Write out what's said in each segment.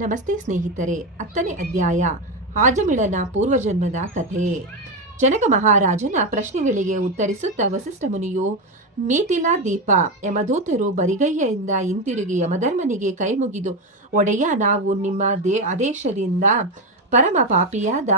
ನಮಸ್ತೆ ಸ್ನೇಹಿತರೆ. 10ನೇ ಅಧ್ಯಾಯ, ಆಜಮಿಳನ ಪೂರ್ವಜನ್ಮದ ಕಥೆ. ಜನಕ ಮಹಾರಾಜನ ಪ್ರಶ್ನೆಗಳಿಗೆ ಉತ್ತರಿಸುತ್ತಾ ವಸಿಷ್ಠ ಮುನಿಯು, ಮೀಥಿಲಾ ದೀಪ ಯಮದೂತರು ಬರಿಗೈಯಿಂದ ಹಿಂತಿರುಗಿ ಯಮಧರ್ಮನಿಗೆ ಕೈ ಮುಗಿದು, ಒಡೆಯ, ನಾವು ನಿಮ್ಮ ಆದೇಶದಿಂದ ಪರಮ ಪಾಪಿಯಾದ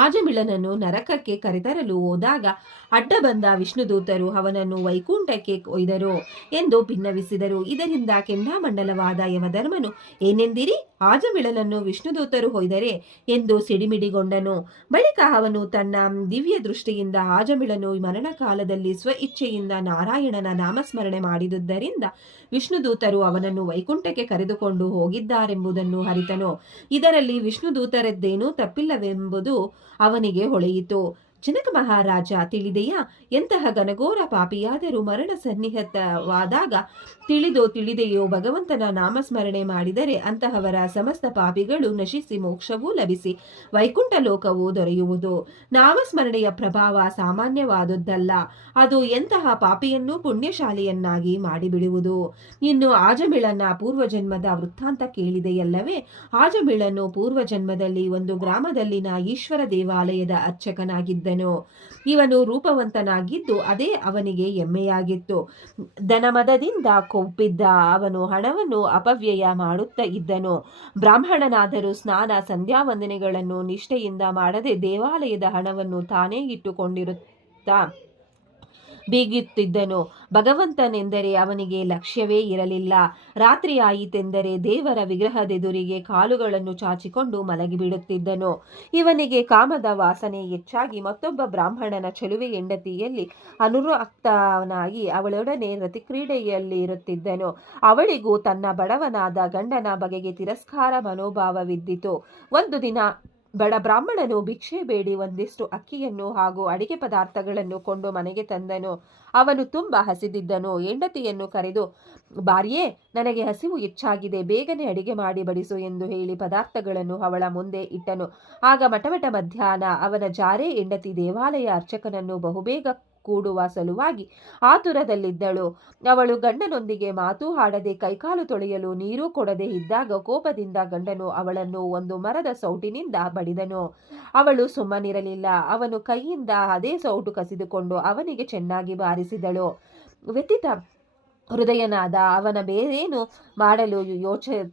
ಆಜಮಿಳನನ್ನು ನರಕಕ್ಕೆ ಕರೆತರಲು ಹೋದಾಗ ಅಡ್ಡ ಬಂದ ವಿಷ್ಣುದೂತರು ಅವನನ್ನು ವೈಕುಂಠಕ್ಕೆ ಒಯ್ದರು ಎಂದು ಭಿನ್ನವಿಸಿದರು. ಇದರಿಂದ ಕೆಂಡಾಮಂಡಲವಾದ ಯಮಧರ್ಮನು, ಏನೆಂದಿರಿ, ಆಜಮಿಳನನ್ನು ವಿಷ್ಣುದೂತರು ಹೊಯ್ದರೆ ಎಂದು ಸಿಡಿಮಿಡಿಗೊಂಡನು. ಬಳಿಕ ಅವನು ತನ್ನ ದಿವ್ಯ ದೃಷ್ಟಿಯಿಂದ ಆಜಮಿಳನು ಮರಣಕಾಲದಲ್ಲಿ ಸ್ವ ಇಚ್ಛೆಯಿಂದ ನಾರಾಯಣನ ನಾಮಸ್ಮರಣೆ ಮಾಡಿದುದರಿಂದ ವಿಷ್ಣುದೂತರು ಅವನನ್ನು ವೈಕುಂಠಕ್ಕೆ ಕರೆದುಕೊಂಡು ಹೋಗಿದ್ದಾರೆಂಬುದನ್ನು ಅರಿತನು. ಇದರಲ್ಲಿ ವಿಷ್ಣುದೂತರದ್ದೇನೂ ತಪ್ಪಿಲ್ಲವೆಂಬುದು ಅವನಿಗೆ ಹೊಳೆಯಿತು. ಜನಕ ಮಹಾರಾಜ, ತಿಳಿದೆಯಾ, ಎಂತಹ ಘನಘೋರ ಪಾಪಿಯಾದರೂ ಮರಣ ಸನ್ನಿಹಿತವಾದಾಗ ತಿಳಿದೋ ತಿಳಿದೆಯೋ ಭಗವಂತನ ನಾಮಸ್ಮರಣೆ ಮಾಡಿದರೆ ಅಂತಹವರ ಸಮಸ್ತ ಪಾಪಿಗಳು ನಶಿಸಿ ಮೋಕ್ಷವೂ ಲಭಿಸಿ ವೈಕುಂಠ ಲೋಕವೂ ದೊರೆಯುವುದು. ನಾಮಸ್ಮರಣೆಯ ಪ್ರಭಾವ ಸಾಮಾನ್ಯವಾದುದಲ್ಲ. ಅದು ಎಂತಹ ಪಾಪಿಯನ್ನೂ ಪುಣ್ಯಶಾಲಿಯನ್ನಾಗಿ ಮಾಡಿಬಿಡುವುದು. ಇನ್ನು ಆಜಮಿಳನ ಪೂರ್ವಜನ್ಮದ ವೃತ್ತಾಂತ ಕೇಳಿದೆಯಲ್ಲವೇ? ಆಜಮಿಳನು ಪೂರ್ವಜನ್ಮದಲ್ಲಿ ಒಂದು ಗ್ರಾಮದಲ್ಲಿನ ಈಶ್ವರ ದೇವಾಲಯದ ಅರ್ಚಕನಾಗಿದ್ದ. ಇವನು ರೂಪವಂತನಾಗಿದ್ದು ಅದೇ ಅವನಿಗೆ ಹೆಮ್ಮೆಯಾಗಿತ್ತು. ಧನಮದದಿಂದ ಕೊಬ್ಬಿದ್ದ ಅವನು ಹಣವನ್ನು ಅಪವ್ಯಯ ಮಾಡುತ್ತಾ ಇದ್ದನು. ಬ್ರಾಹ್ಮಣನಾದರೂ ಸ್ನಾನ ಸಂಧ್ಯಾವಂದನೆಗಳನ್ನು ನಿಷ್ಠೆಯಿಂದ ಮಾಡದೆ ದೇವಾಲಯದ ಹಣವನ್ನು ತಾನೇ ಇಟ್ಟುಕೊಂಡಿರುತ್ತಾ ಬೀಗುತ್ತಿದ್ದನು. ಭಗವಂತನೆಂದರೆ ಅವನಿಗೆ ಲಕ್ಷ್ಯವೇ ಇರಲಿಲ್ಲ. ರಾತ್ರಿ ಆಯಿತೆಂದರೆ ದೇವರ ವಿಗ್ರಹದೆದುರಿಗೆ ಕಾಲುಗಳನ್ನು ಚಾಚಿಕೊಂಡು ಮಲಗಿಬಿಡುತ್ತಿದ್ದನು. ಇವನಿಗೆ ಕಾಮದ ವಾಸನೆ ಹೆಚ್ಚಾಗಿ ಮತ್ತೊಬ್ಬ ಬ್ರಾಹ್ಮಣನ ಚೆಲುವೆ ಹೆಂಡತಿಯಲ್ಲಿ ಅನುರಕ್ತನಾಗಿ ಅವಳೊಡನೆ ರತಿಕ್ರೀಡೆಯಲ್ಲಿರುತ್ತಿದ್ದನು. ಅವಳಿಗೂ ತನ್ನ ಬಡವನಾದ ಗಂಡನ ಬಗೆಗೆ ತಿರಸ್ಕಾರ ಮನೋಭಾವವಿದ್ದಿತು. ಒಂದು ದಿನ ಬಡ ಬ್ರಾಹ್ಮಣನು ಭಿಕ್ಷೆ ಬೇಡಿ ಒಂದಿಷ್ಟು ಅಕ್ಕಿಯನ್ನು ಹಾಗೂ ಅಡಿಗೆ ಪದಾರ್ಥಗಳನ್ನು ಕೊಂಡು ಮನೆಗೆ ತಂದನು. ಅವನು ತುಂಬ ಹಸಿದಿದ್ದನು. ಹೆಂಡತಿಯನ್ನು ಕರೆದು, ಬಾರ್ಯೇ, ನನಗೆ ಹಸಿವು ಹೆಚ್ಚಾಗಿದೆ, ಬೇಗನೆ ಅಡಿಗೆ ಮಾಡಿ ಬಡಿಸು ಎಂದು ಹೇಳಿ ಪದಾರ್ಥಗಳನ್ನು ಅವಳ ಮುಂದೆ ಇಟ್ಟನು. ಆಗ ಮಟಮಟ ಮಧ್ಯಾಹ್ನ ಅವನ ಜಾರೆ ಹೆಂಡತಿ ದೇವಾಲಯ ಅರ್ಚಕನನ್ನು ಬಹುಬೇಗ ಕೂಡುವ ಸಲುವಾಗಿ ಆತುರದಲ್ಲಿದ್ದಳು. ಅವಳು ಗಂಡನೊಂದಿಗೆ ಮಾತೂ ಆಡದೆ ಕೈಕಾಲು ತೊಳೆಯಲು ನೀರು ಕೊಡದೆ ಇದ್ದಾಗ ಕೋಪದಿಂದ ಗಂಡನು ಅವಳನ್ನು ಒಂದು ಮರದ ಸೌಟಿನಿಂದ ಬಡಿದನು. ಅವಳು ಸುಮ್ಮನಿರಲಿಲ್ಲ. ಅವನು ಕೈಯಿಂದ ಅದೇ ಸೌಟು ಕಸಿದುಕೊಂಡು ಅವನಿಗೆ ಚೆನ್ನಾಗಿ ಬಾರಿಸಿದಳು. ವ್ಯಥಿತ ಹೃದಯನಾದ ಅವನ ಬೇರೇನು ಮಾಡಲು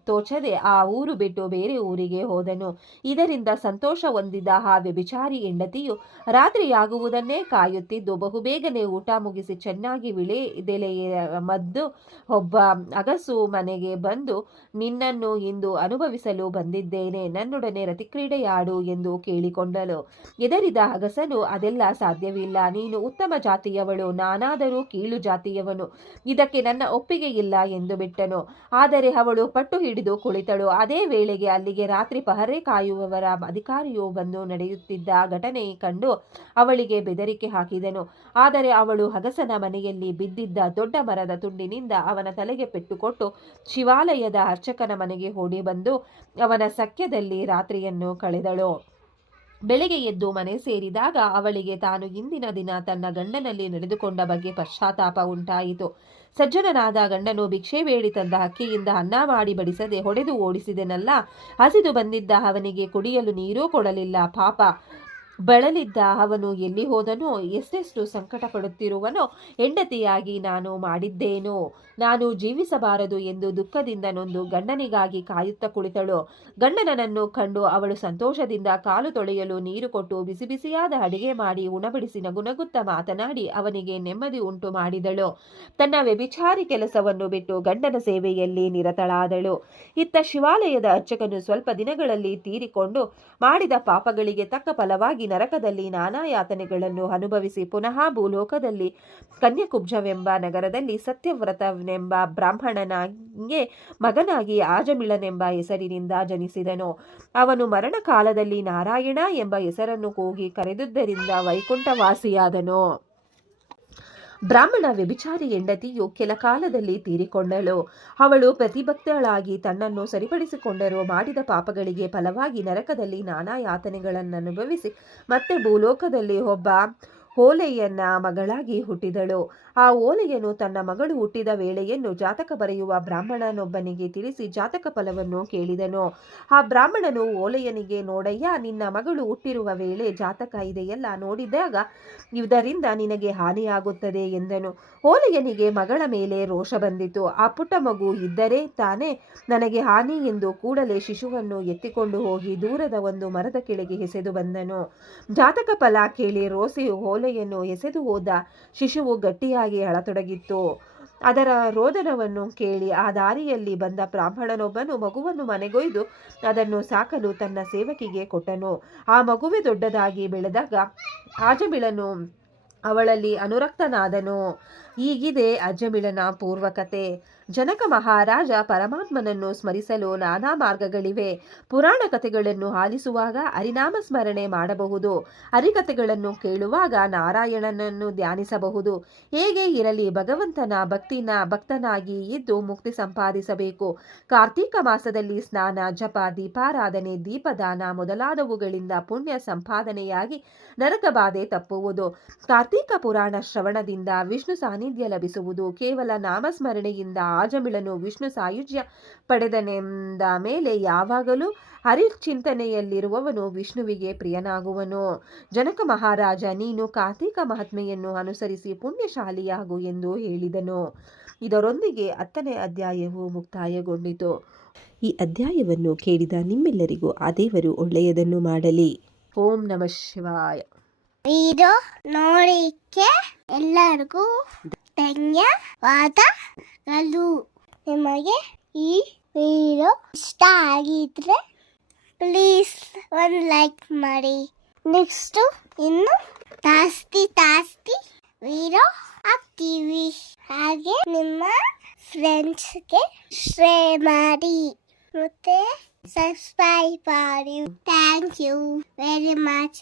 ತೋಚದೆ ಆ ಊರು ಬಿಟ್ಟು ಬೇರೆ ಊರಿಗೆ ಹೋದನು. ಇದರಿಂದ ಸಂತೋಷ ಹೊಂದಿದ ಆ ವ್ಯಭಿಚಾರಿ ಹೆಂಡತಿಯು ರಾತ್ರಿಯಾಗುವುದನ್ನೇ ಕಾಯುತ್ತಿದ್ದು ಬಹುಬೇಗನೆ ಊಟ ಮುಗಿಸಿ ಚೆನ್ನಾಗಿ ವಿಳೆದೆಲೆಯ ಮದ್ದು ಒಬ್ಬ ಅಗಸು ಮನೆಗೆ ಬಂದು, ನಿನ್ನನ್ನು ಇಂದು ಅನುಭವಿಸಲು ಬಂದಿದ್ದೇನೆ, ನನ್ನೊಡನೆ ರತಿಕ್ರೀಡೆಯಾಡು ಎಂದು ಕೇಳಿಕೊಂಡಳು. ಎದರಿದ ಅಗಸನು, ಅದೆಲ್ಲ ಸಾಧ್ಯವಿಲ್ಲ, ನೀನು ಉತ್ತಮ ಜಾತಿಯವಳು, ನಾನಾದರೂ ಕೀಳು ಜಾತಿಯವನು, ಇದಕ್ಕೆ ನನ್ನ ಒಪ್ಪಿಗೆ ಇಲ್ಲ ಎಂದು ಬಿಟ್ಟನು. ಆದರೆ ಅವಳು ಪಟ್ಟು ಹಿಡಿದು ಕುಳಿತಳು. ಅದೇ ವೇಳೆಗೆ ಅಲ್ಲಿಗೆ ರಾತ್ರಿ ಪಹರೆ ಕಾಯುವವರ ಅಧಿಕಾರಿಯು ಬಂದು ನಡೆಯುತ್ತಿದ್ದ ಘಟನೆ ಕಂಡು ಅವಳಿಗೆ ಬೆದರಿಕೆ ಹಾಕಿದನು. ಆದರೆ ಅವಳು ಅಗಸನ ಮನೆಯಲ್ಲಿ ಬಿದ್ದಿದ್ದ ದೊಡ್ಡ ಮರದ ತುಂಡಿನಿಂದ ಅವನ ತಲೆಗೆ ಪೆಟ್ಟುಕೊಟ್ಟು ಶಿವಾಲಯದ ಅರ್ಚಕನ ಮನೆಗೆ ಓಡಿ ಬಂದು ಅವನ ಸಖ್ಯದಲ್ಲಿ ರಾತ್ರಿಯನ್ನು ಕಳೆದಳು. ಬೆಳಗ್ಗೆ ಎದ್ದು ಮನೆ ಸೇರಿದಾಗ ಅವಳಿಗೆ ತಾನು ಹಿಂದಿನ ದಿನ ತನ್ನ ಗಂಡನಲ್ಲಿ ನಡೆದುಕೊಂಡ ಬಗ್ಗೆ ಪಶ್ಚಾತ್ತಾಪ ಉಂಟಾಯಿತು. ಸಜ್ಜನನಾದ ಗಂಡನು ಭಿಕ್ಷೆ ಬೇಡಿ ತಂದ ಅಕ್ಕಿಯಿಂದ ಅನ್ನ ಮಾಡಿ ಬಡಿಸದೆ ಹೊಡೆದು ಓಡಿಸಿದೆನಲ್ಲ, ಹಸಿದು ಬಂದಿದ್ದ ಅವನಿಗೆ ಕುಡಿಯಲು ನೀರೂ ಕೊಡಲಿಲ್ಲ. ಪಾಪ, ಬಳಲಿದ್ದ ಅವನು ಎಲ್ಲಿ ಹೋದನೋ, ಎಷ್ಟೆಷ್ಟು ಸಂಕಟ ಪಡುತ್ತಿರುವನೋ. ಹೆಂಡತಿಯಾಗಿ ನಾನು ಮಾಡಿದ್ದೇನೋ, ನಾನು ಜೀವಿಸಬಾರದು ಎಂದು ದುಃಖದಿಂದ ನೊಂದು ಗಂಡನಿಗಾಗಿ ಕಾಯುತ್ತಾ ಕುಳಿತಳು. ಗಂಡನನ್ನು ಕಂಡು ಅವಳು ಸಂತೋಷದಿಂದ ಕಾಲು ತೊಳೆಯಲು ನೀರು ಕೊಟ್ಟು ಬಿಸಿ ಬಿಸಿಯಾದ ಅಡಿಗೆ ಮಾಡಿ ಉಣಬಡಿಸಿ ನಗುನಗುತ್ತಾ ಮಾತನಾಡಿ ಅವನಿಗೆ ನೆಮ್ಮದಿ ಉಂಟು ಮಾಡಿದಳು. ತನ್ನ ವ್ಯಭಿಚಾರಿ ಕೆಲಸವನ್ನು ಬಿಟ್ಟು ಗಂಡನ ಸೇವೆಯಲ್ಲಿ ನಿರತಳಾದಳು. ಇತ್ತ ಶಿವಾಲಯದ ಅರ್ಚಕನು ಸ್ವಲ್ಪ ದಿನಗಳಲ್ಲಿ ತೀರಿಕೊಂಡು ಮಾಡಿದ ಪಾಪಗಳಿಗೆ ತಕ್ಕ ಫಲವಾಗಿ ನರಕದಲ್ಲಿ ನಾನಾ ಯಾತನೆಗಳನ್ನು ಅನುಭವಿಸಿ ಪುನಃ ಭೂಲೋಕದಲ್ಲಿ ಕನ್ಯಕುಬ್ಜವೆಂಬ ನಗರದಲ್ಲಿ ಸತ್ಯವ್ರತನೆಂಬ ಬ್ರಾಹ್ಮಣನಿಗೆ ಮಗನಾಗಿ ಆಜಮಿಳನೆಂಬ ಹೆಸರಿನಿಂದ ಜನಿಸಿದನು. ಅವನು ಮರಣ ಕಾಲದಲ್ಲಿ ನಾರಾಯಣ ಎಂಬ ಹೆಸರನ್ನು ಕೂಗಿ ಕರೆದುದರಿಂದ ವೈಕುಂಠವಾಸಿಯಾದನು. ಬ್ರಾಹ್ಮಣ ವ್ಯಭಿಚಾರಿ ಹೆಂಡತಿಯು ಕೆಲ ಕಾಲದಲ್ಲಿ ತೀರಿಕೊಂಡಳು. ಅವಳು ಪ್ರತಿಭಕ್ತಳಾಗಿ ತನ್ನನ್ನು ಸರಿಪಡಿಸಿಕೊಂಡರೂ ಮಾಡಿದ ಪಾಪಗಳಿಗೆ ಫಲವಾಗಿ ನರಕದಲ್ಲಿ ನಾನಾ ಯಾತನೆಗಳನ್ನು ಅನುಭವಿಸಿ ಮತ್ತೆ ಭೂಲೋಕದಲ್ಲಿ ಒಬ್ಬ ಓಲೆಯನ್ನ ಮಗಳಾಗಿ ಹುಟ್ಟಿದಳು. ಆ ಓಲೆಯನು ತನ್ನ ಮಗಳು ಹುಟ್ಟಿದ ವೇಳೆಯನ್ನು ಜಾತಕ ಬರೆಯುವ ಬ್ರಾಹ್ಮಣನೊಬ್ಬನಿಗೆ ತಿಳಿಸಿ ಜಾತಕ ಫಲವನ್ನು ಕೇಳಿದನು. ಆ ಬ್ರಾಹ್ಮಣನು ಓಲೆಯನಿಗೆ, ನೋಡಯ್ಯ, ನಿನ್ನ ಮಗಳು ಹುಟ್ಟಿರುವ ವೇಳೆ ಜಾತಕ ಇದೆಯಲ್ಲ, ನೋಡಿದಾಗ ಇದರಿಂದ ನಿನಗೆ ಹಾನಿಯಾಗುತ್ತದೆ ಎಂದನು. ಓಲೆಯನಿಗೆ ಮಗಳ ಮೇಲೆ ರೋಷ ಬಂದಿತು. ಆ ಪುಟ್ಟ ಮಗು ಇದ್ದರೆ ತಾನೇ ನನಗೆ ಹಾನಿ ಎಂದು ಕೂಡಲೇ ಶಿಶುವನ್ನು ಎತ್ತಿಕೊಂಡು ಹೋಗಿ ದೂರದ ಒಂದು ಮರದ ಕೆಳಗೆ ಎಸೆದು ಬಂದನು. ಜಾತಕ ಫಲ ಕೇಳಿ ರೋಸಿಯು ಓಲೆಯನ್ನು ಎಸೆದು ಹೋದ ಶಿಶುವು ಗಟ್ಟಿಯಾಗಿ ಅಳತೊಡಗಿತ್ತು. ಅದರ ರೋದನವನ್ನು ಕೇಳಿ ಆ ದಾರಿಯಲ್ಲಿ ಬಂದ ಬ್ರಾಹ್ಮಣನೊಬ್ಬನು ಮಗುವನ್ನು ಮನೆಗೊಯ್ದು ಅದನ್ನು ಸಾಕಲು ತನ್ನ ಸೇವಕಿಗೆ ಕೊಟ್ಟನು. ಆ ಮಗುವೆ ದೊಡ್ಡದಾಗಿ ಬೆಳೆದಾಗ ಆಜಮಿಳನು ಅವಳಲ್ಲಿ ಅನುರಕ್ತನಾದನು. ಹೀಗಿದೆ ಅಜಮಿಳನ ಪೂರ್ವಕತೆ. ಜನಕ ಮಹಾರಾಜ ಪರಮಾತ್ಮನನ್ನು ಸ್ಮರಿಸಲು ನಾನಾ ಮಾರ್ಗಗಳಿವೆ. ಪುರಾಣ ಕಥೆಗಳನ್ನು ಆಲಿಸುವಾಗ ಹರಿನಾಮ ಸ್ಮರಣೆ ಮಾಡಬಹುದು. ಹರಿಕಥೆಗಳನ್ನು ಕೇಳುವಾಗ ನಾರಾಯಣನನ್ನು ಧ್ಯಾನಿಸಬಹುದು. ಹೇಗೆ ಇರಲಿ, ಭಗವಂತನ ಭಕ್ತನಾಗಿ ಇದ್ದು ಮುಕ್ತಿ ಸಂಪಾದಿಸಬೇಕು. ಕಾರ್ತೀಕ ಮಾಸದಲ್ಲಿ ಸ್ನಾನ, ಜಪ, ದೀಪಾರಾಧನೆ, ದೀಪದಾನ ಮೊದಲಾದವುಗಳಿಂದ ಪುಣ್ಯ ಸಂಪಾದನೆಯಾಗಿ ನರಕ ಬಾಧೆ ತಪ್ಪುವುದು. ಕಾರ್ತೀಕ ಪುರಾಣ ಶ್ರವಣದಿಂದ ವಿಷ್ಣು ಸಾನ್ನಿಧ್ಯ ಲಭಿಸುವುದು. ಕೇವಲ ನಾಮಸ್ಮರಣೆಯಿಂದ ಆಜಮಿಳನು ವಿಷ್ಣು ಸಾಯುಜ್ಯ ಪಡೆದನೆಂದ ಮೇಲೆ ಯಾವಾಗಲೂ ಹರಿಚಿಂತನೆಯಲ್ಲಿರುವವನು ವಿಷ್ಣುವಿಗೆ ಪ್ರಿಯನಾಗುವನು. ಜನಕ ಮಹಾರಾಜ, ನೀನು ಕಾರ್ತೀಕ ಮಹಾತ್ಮೆಯನ್ನು ಅನುಸರಿಸಿ ಪುಣ್ಯಶಾಲಿಯಾಗು ಎಂದು ಹೇಳಿದನು. ಇದರೊಂದಿಗೆ 10ನೇ ಅಧ್ಯಾಯವು ಮುಕ್ತಾಯಗೊಂಡಿತು. ಈ ಅಧ್ಯಾಯವನ್ನು ಕೇಳಿದ ನಿಮ್ಮೆಲ್ಲರಿಗೂ ಆ ದೇವರು ಒಳ್ಳೆಯದನ್ನು ಮಾಡಲಿ. ಓಂ ನಮಃ ಶಿವಾಯ. ವಿಡಿಯೋ ನೋಡಿಕ್ಕೆ ಎಲ್ಲರಿಗೂ ಧನ್ಯವಾದಗಳು. ನಿಮಗೆ ಈ ವಿಡಿಯೋ ಇಷ್ಟ ಆಗಿದ್ರೆ ಪ್ಲೀಸ್ ಒಂದು ಲೈಕ್ ಮಾಡಿ. ನೆಕ್ಸ್ಟ್ ಇನ್ನು ಜಾಸ್ತಿ ವಿಡಿಯೋ ಹಾಕ್ತೀವಿ. ಹಾಗೆ ನಿಮ್ಮ ಫ್ರೆಂಡ್ಸ್ಗೆ ಶೇರ್ ಮಾಡಿ ಮತ್ತೆ ಸಬ್ಸ್ಕ್ರೈಬ್ ಮಾಡಿ. Thank you very much.